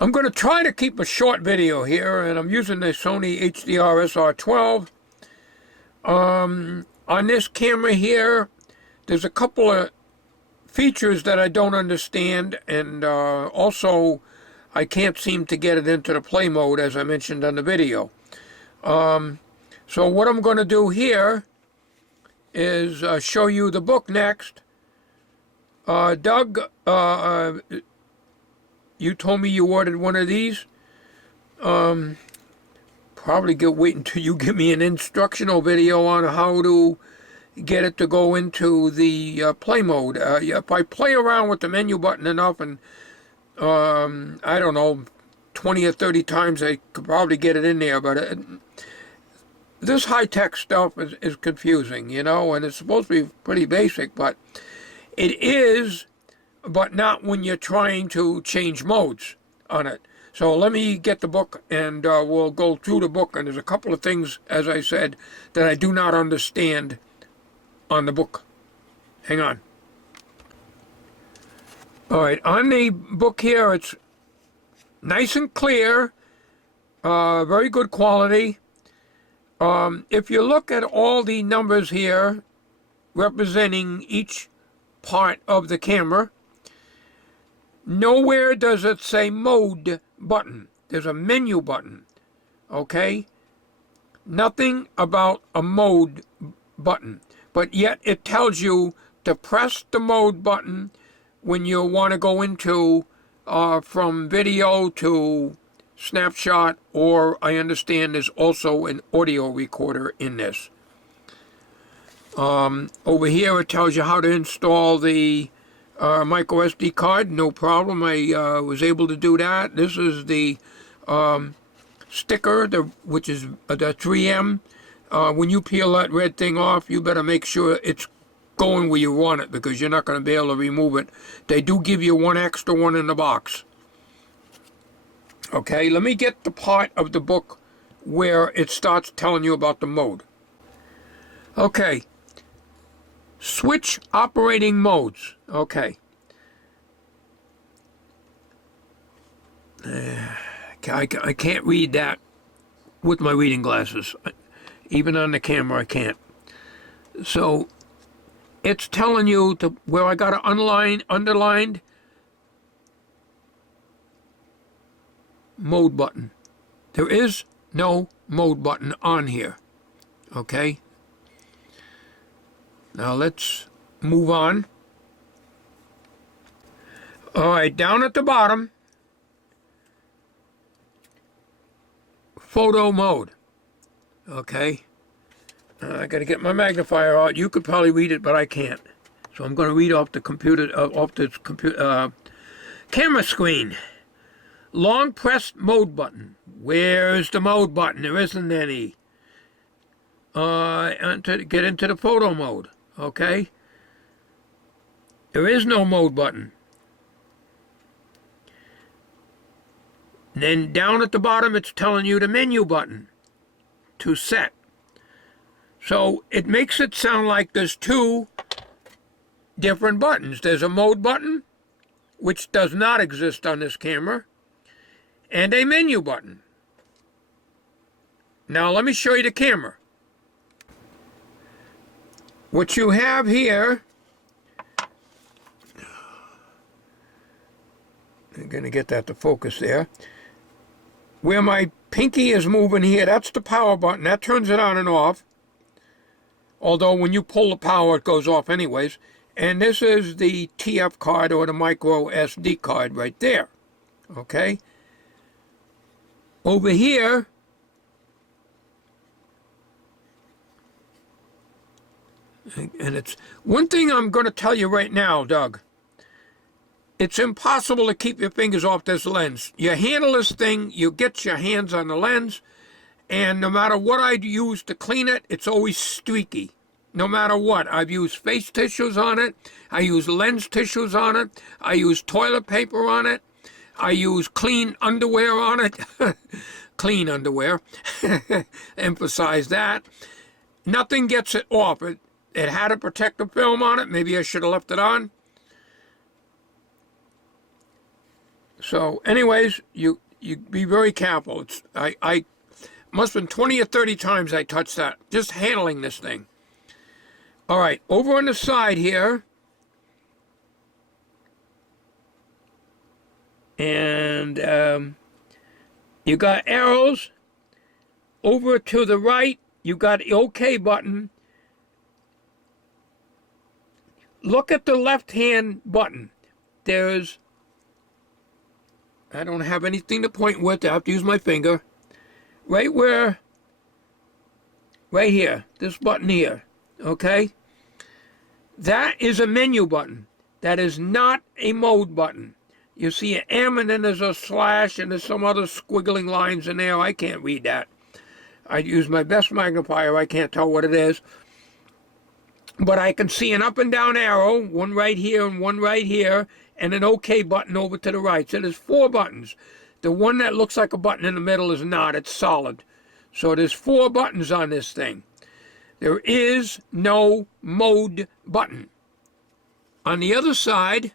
I'm going to try to keep a short video here, and I'm using the Sony HDR SR12. On this camera here, there's a couple of features that I don't understand, and also I can't seem to get it into the play mode, as I mentioned on the video. So what I'm going to do here is show you the book next. Doug, you told me you ordered one of these. Probably wait until you give me an instructional video on how to get it to go into the play mode. If I play around with the menu button enough, and I don't know, 20 or 30 times, I could probably get it in there. But this high-tech stuff is confusing, you know, and it's supposed to be pretty basic, but it is, but not when you're trying to change modes on it. So let me get the book, and we'll go through the book, and there's a couple of things, as I said, that I do not understand on the book. Hang on. All right, on the book here, it's nice and clear, very good quality. If you look at all the numbers here representing each part of the camera, nowhere does it say mode button. There's a menu button, okay? Nothing about a mode button, but yet it tells you to press the mode button when you want to go into from video to snapshot, or I understand there's also an audio recorder in this. Over here it tells you how to install the micro SD card. No problem, I was able to do that. This is the sticker, which is the 3M. When you peel that red thing off, you better make sure it's going where you want it, because you're not going to be able to remove it. They do give you one extra one in the box. Okay, let me get the part of the book where it starts telling you about the mode. Okay, switch operating modes. Okay. I can't read that with my reading glasses. Even on the camera, I can't. So it's telling you where I got an underlined mode button. There is no mode button on here. Okay. Now let's move on. All right, down at the bottom, photo mode. Okay. I got to get my magnifier out. You could probably read it, but I can't. So I'm going to read off the camera screen. Long press mode button. Where's the mode button? There isn't any. And to get into the photo mode. Okay. There is no mode button. And then down at the bottom, it's telling you the menu button to set. So it makes it sound like there's two different buttons. There's a mode button, which does not exist on this camera, and a menu button. Now let me show you the camera. What you have here, I'm going to get that to focus there. Where my pinky is moving here, that's the power button. That turns it on and off. Although when you pull the power, it goes off anyways. And this is the TF card, or the micro SD card right there. Okay. Over here, and it's one thing I'm going to tell you right now, Doug. It's impossible to keep your fingers off this lens. You handle this thing, you get your hands on the lens, and no matter what I use to clean it, it's always streaky. No matter what. I've used face tissues on it. I use lens tissues on it. I use toilet paper on it. I use clean underwear on it. Clean underwear. Emphasize that. Nothing gets it off. It had a protective film on it. Maybe I should have left it on. So anyways, you be very careful. I must have been 20 or 30 times I touched that, just handling this thing. All right, over on the side here, and you got arrows. Over to the right, you got the OK button. Look at the left-hand button. There's, I don't have anything to point with. I have to use my finger. Right here, this button here, okay? That is a menu button. That is not a mode button. You see an M and then there's a slash and there's some other squiggling lines in there. I can't read that. I use my best magnifier. I can't tell what it is. But I can see an up and down arrow, one right here and one right here, and an OK button over to the right. So there's 4 buttons. The one that looks like a button in the middle is not. It's solid. So there's 4 buttons on this thing. There is no mode button. On the other side,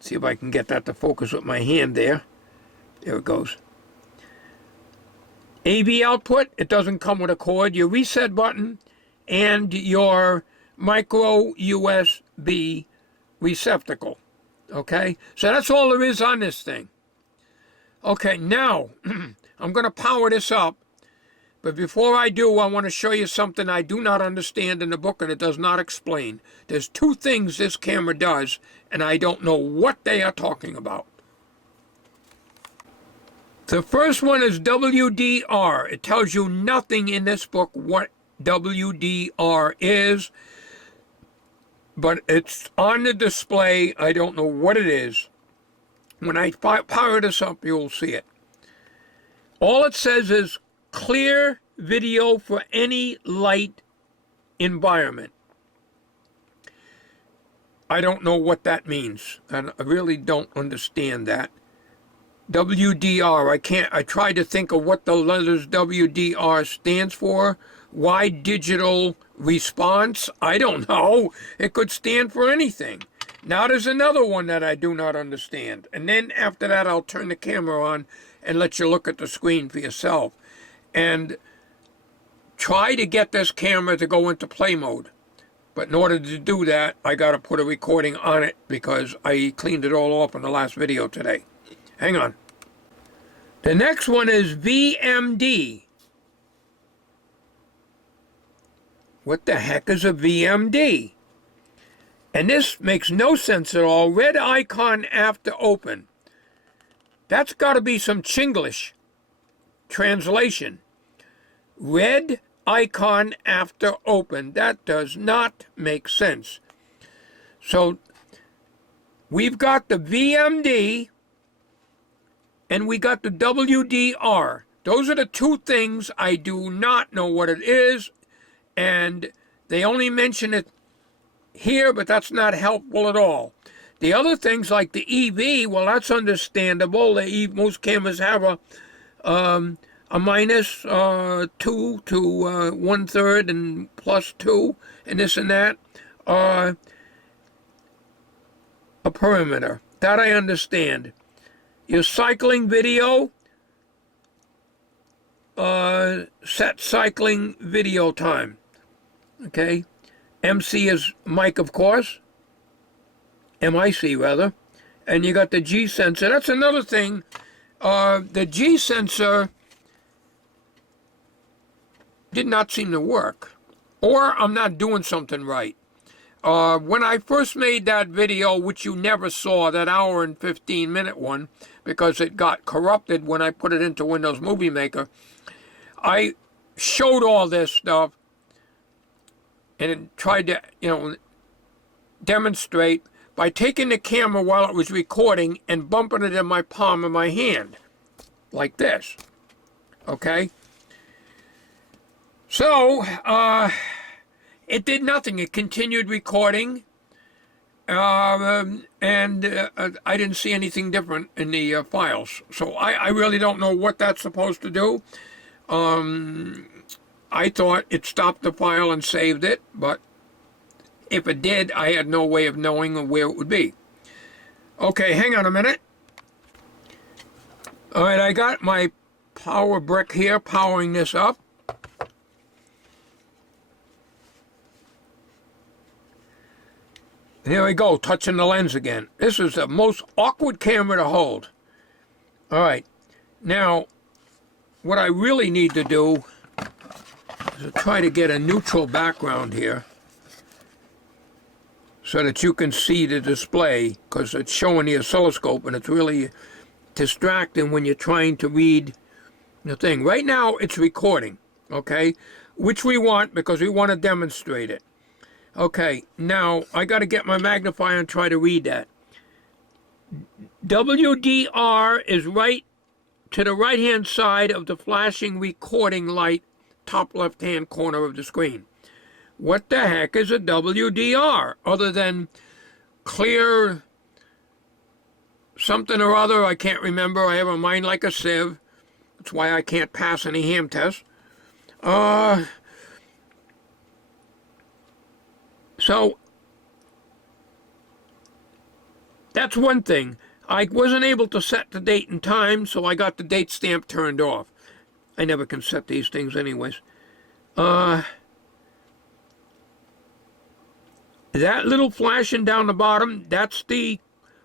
see if I can get that to focus with my hand there. There it goes. AV output, it doesn't come with a cord. Your reset button and your micro USB receptacle. Okay, so that's all there is on this thing. Okay, now I'm going to power this up. But before I do, I want to show you something I do not understand in the book, and it does not explain. There's 2 things this camera does, and I don't know what they are talking about. The first one is WDR. It tells you nothing in this book what WDR is, but it's on the display. I don't know what it is. When I power this up, you'll see it. All it says is clear video for any light environment. I don't know what that means, and I really don't understand that. WDR, I tried to think of what the letters WDR stands for. Wide digital response? I don't know. It could stand for anything. Now there's another one that I do not understand. And then after that, I'll turn the camera on and let you look at the screen for yourself. And try to get this camera to go into play mode. But in order to do that, I got to put a recording on it because I cleaned it all off in the last video today. Hang on. The next one is VMD. What the heck is a VMD? And this makes no sense at all. Red icon after open. That's got to be some Chinglish translation. Red icon after open. That does not make sense. So we've got the VMD and we got the WDR. Those are the 2 things I do not know what it is, and they only mention it here, but that's not helpful at all. The other things like the EV, well, that's understandable. Most cameras have a minus 2 to 1/3 and plus 2 and this and that. A perimeter. That I understand. Your cycling video, set cycling video time. Okay. MC is mic, of course. MIC, rather. And you got the G sensor. That's another thing. The G sensor did not seem to work. Or I'm not doing something right. When I first made that video, which you never saw, that hour and 15-minute one, because it got corrupted when I put it into Windows Movie Maker, I showed all this stuff and tried to, demonstrate by taking the camera while it was recording and bumping it in my palm of my hand, like this. Okay? So, it did nothing. It continued recording, and I didn't see anything different in the files. So I really don't know what that's supposed to do. I thought it stopped the file and saved it, but If it did, I had no way of knowing where it would be. Okay, hang on a minute. All right, I got my power brick here powering this up. There we go, touching the lens again. This is the most awkward camera to hold. All right, now what I really need to do is to try to get a neutral background here so that you can see the display, because it's showing the oscilloscope and it's really distracting when you're trying to read the thing. Right now it's recording, okay, which we want because we want to demonstrate it. Okay, now I got to get my magnifier and try to read that. WDR is right to the right-hand side of the flashing recording light, top left-hand corner of the screen. What the heck is a WDR other than clear something or other? I can't remember. I have a mind like a sieve. That's why I can't pass any ham tests. So that's one thing. I wasn't able to set the date and time, so I got the date stamp turned off. I never can set these things anyways. That little flashing down the bottom, that's the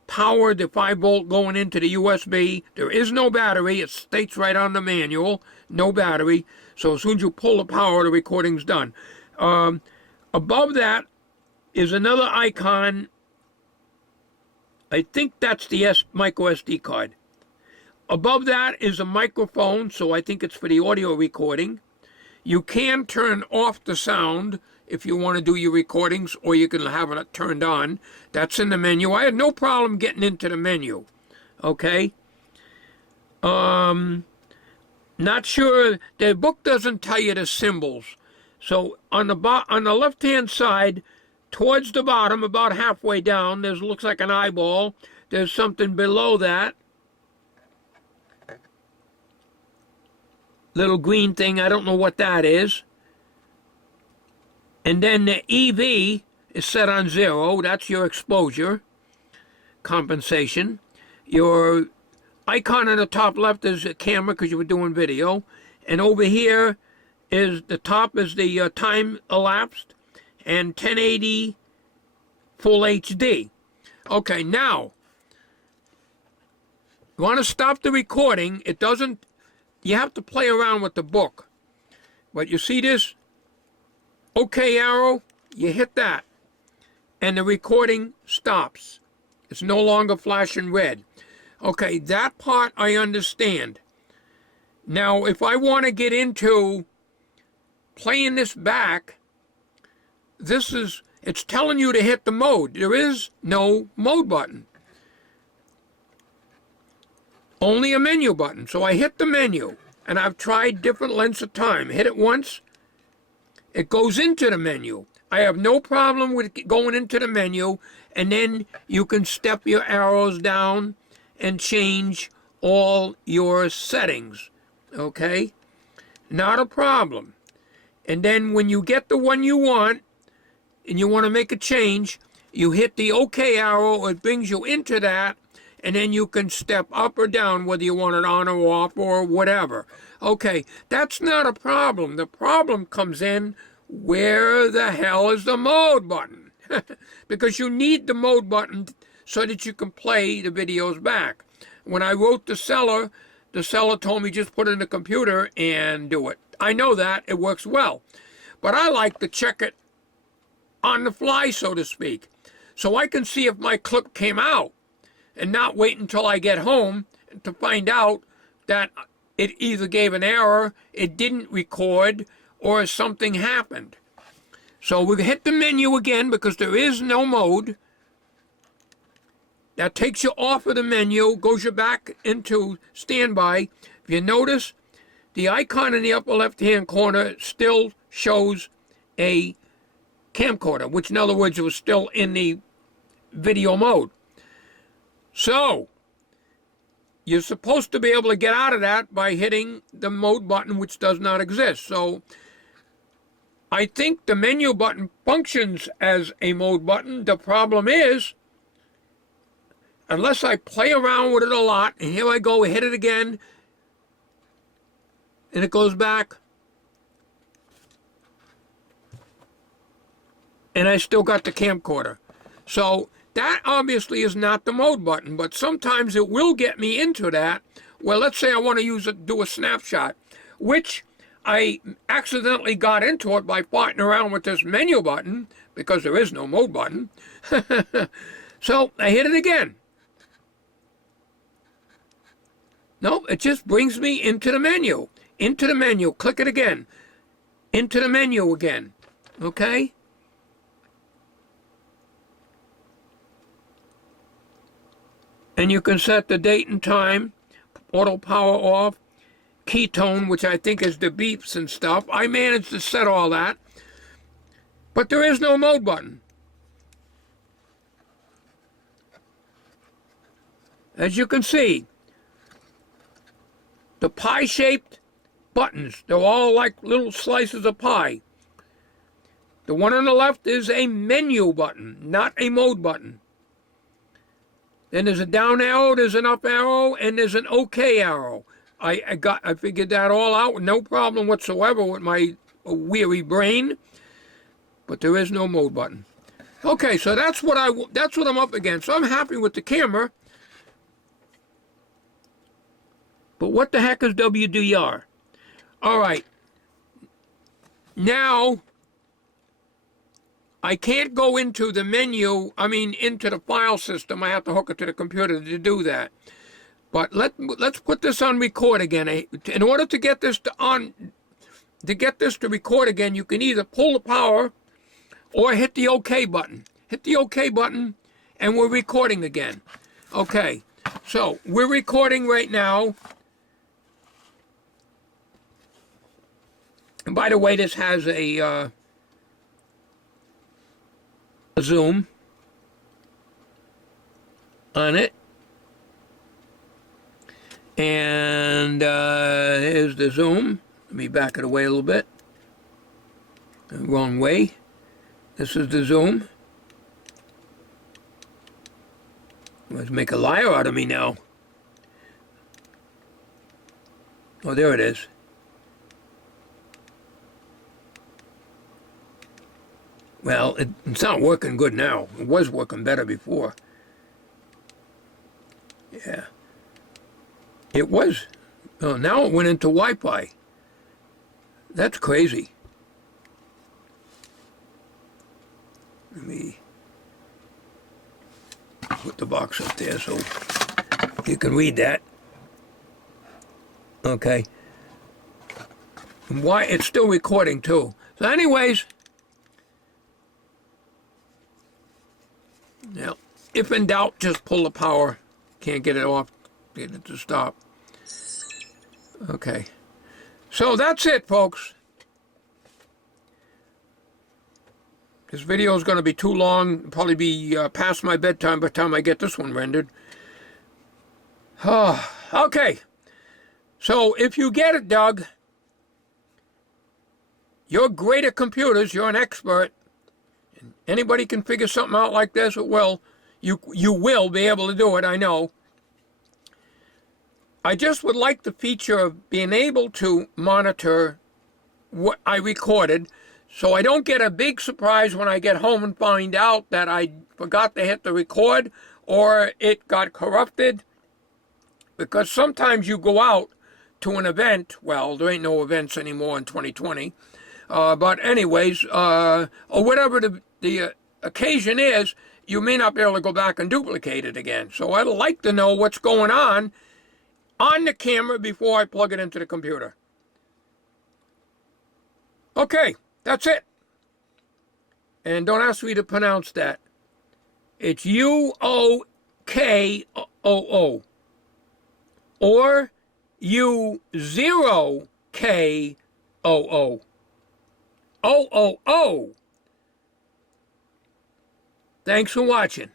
power, the 5-volt going into the USB. There is no battery. It states right on the manual, no battery. So as soon as you pull the power, the recording's done. Above that is another icon. I think that's the micro SD card. Above that is a microphone, so I think it's for the audio recording. You can turn off the sound if you want to do your recordings, or you can have it turned on. That's in the menu. I had no problem getting into the menu. Okay. Not sure. The book doesn't tell you the symbols. So on the left-hand side, towards the bottom, about halfway down, looks like an eyeball. There's something below that. Little green thing, I don't know what that is. And then the EV is set on 0. That's your exposure compensation. Your icon on the top left is a camera because you were doing video. And over here is the top is the time elapsed and 1080 full HD. Okay, now you want to stop the recording. It doesn't, you have to play around with the book. But you see this OK arrow, you hit that and the recording stops. It's no longer flashing red. Okay, that part I understand. Now if I want to get into playing this back, it's telling you to hit the mode. There is no mode button. Only a menu button. So I hit the menu, and I've tried different lengths of time. Hit it once, it goes into the menu. I have no problem with going into the menu, and then you can step your arrows down and change all your settings. Okay? Not a problem. And then when you get the one you want, and you want to make a change, you hit the OK arrow, it brings you into that, and then you can step up or down whether you want it on or off or whatever. Okay, that's not a problem. The problem comes in, where the hell is the mode button? Because you need the mode button so that you can play the videos back. When I wrote the seller told me just put it in the computer and do it. I know that, it works well. But I like to check it on the fly, so to speak, so I can see if my clip came out and not wait until I get home to find out that it either gave an error, it didn't record, or something happened. So we hit the menu again because there is no mode. That takes you off of the menu, goes you back into standby. If you notice, the icon in the upper left-hand corner still shows a camcorder, which in other words, it was still in the video mode. So you're supposed to be able to get out of that by hitting the mode button, which does not exist. So I think the menu button functions as a mode button. The problem is, unless I play around with it a lot, and here I go, hit it again, and it goes back, and I still got the camcorder. So that obviously is not the mode button, but sometimes it will get me into that. Well, let's say I want to do a snapshot, which I accidentally got into it by farting around with this menu button, because there is no mode button. So I hit it again. No, it just brings me into the menu. Into the menu. Click it again. Into the menu again. Okay? And you can set the date and time, auto power off, ketone, which I think is the beeps and stuff. I managed to set all that, but there is no mode button. As you can see, the pie-shaped buttons, they're all like little slices of pie. The one on the left is a menu button, not a mode button. Then there's a down arrow, there's an up arrow, and there's an OK arrow. I figured that all out with no problem whatsoever with my weary brain, but there is no mode button. Okay, so that's what I'm up against. So I'm happy with the camera, but what the heck is WDR? All right, now I can't go into the menu, into the file system. I have to hook it to the computer to do that. But let's put this on record again. In order to get this to record again, you can either pull the power or hit the OK button. Hit the OK button, and we're recording again. Okay, so we're recording right now. And by the way, this has a zoom on it. And here's the zoom. Let me back it away a little bit. Wrong way. This is the zoom. Let's make a liar out of me now. Oh, there it is. Well, it's not working good now. It was working better before. Yeah. It was. Oh, now it went into Wi-Fi. That's crazy. Let me put the box up there so you can read that. Okay. And why it's still recording too. So anyways, now if in doubt, just pull the power. Can't get it off. Get it to stop. Okay. So that's it, folks. This video is going to be too long. It'll probably be past my bedtime by the time I get this one rendered. Okay. So if you get it, Doug, you're great at computers. You're an expert. Anybody can figure something out like this. Well, you will be able to do it, I know. I just would like the feature of being able to monitor what I recorded so I don't get a big surprise when I get home and find out that I forgot to hit the record or it got corrupted. Because sometimes you go out to an event, well, there ain't no events anymore in 2020, but anyways, or whatever the occasion is, you may not be able to go back and duplicate it again. So I'd like to know what's going on the camera before I plug it into the computer. Okay, that's it. And don't ask me to pronounce that. It's UOKOO or U0KOO. OOO. Thanks for watching.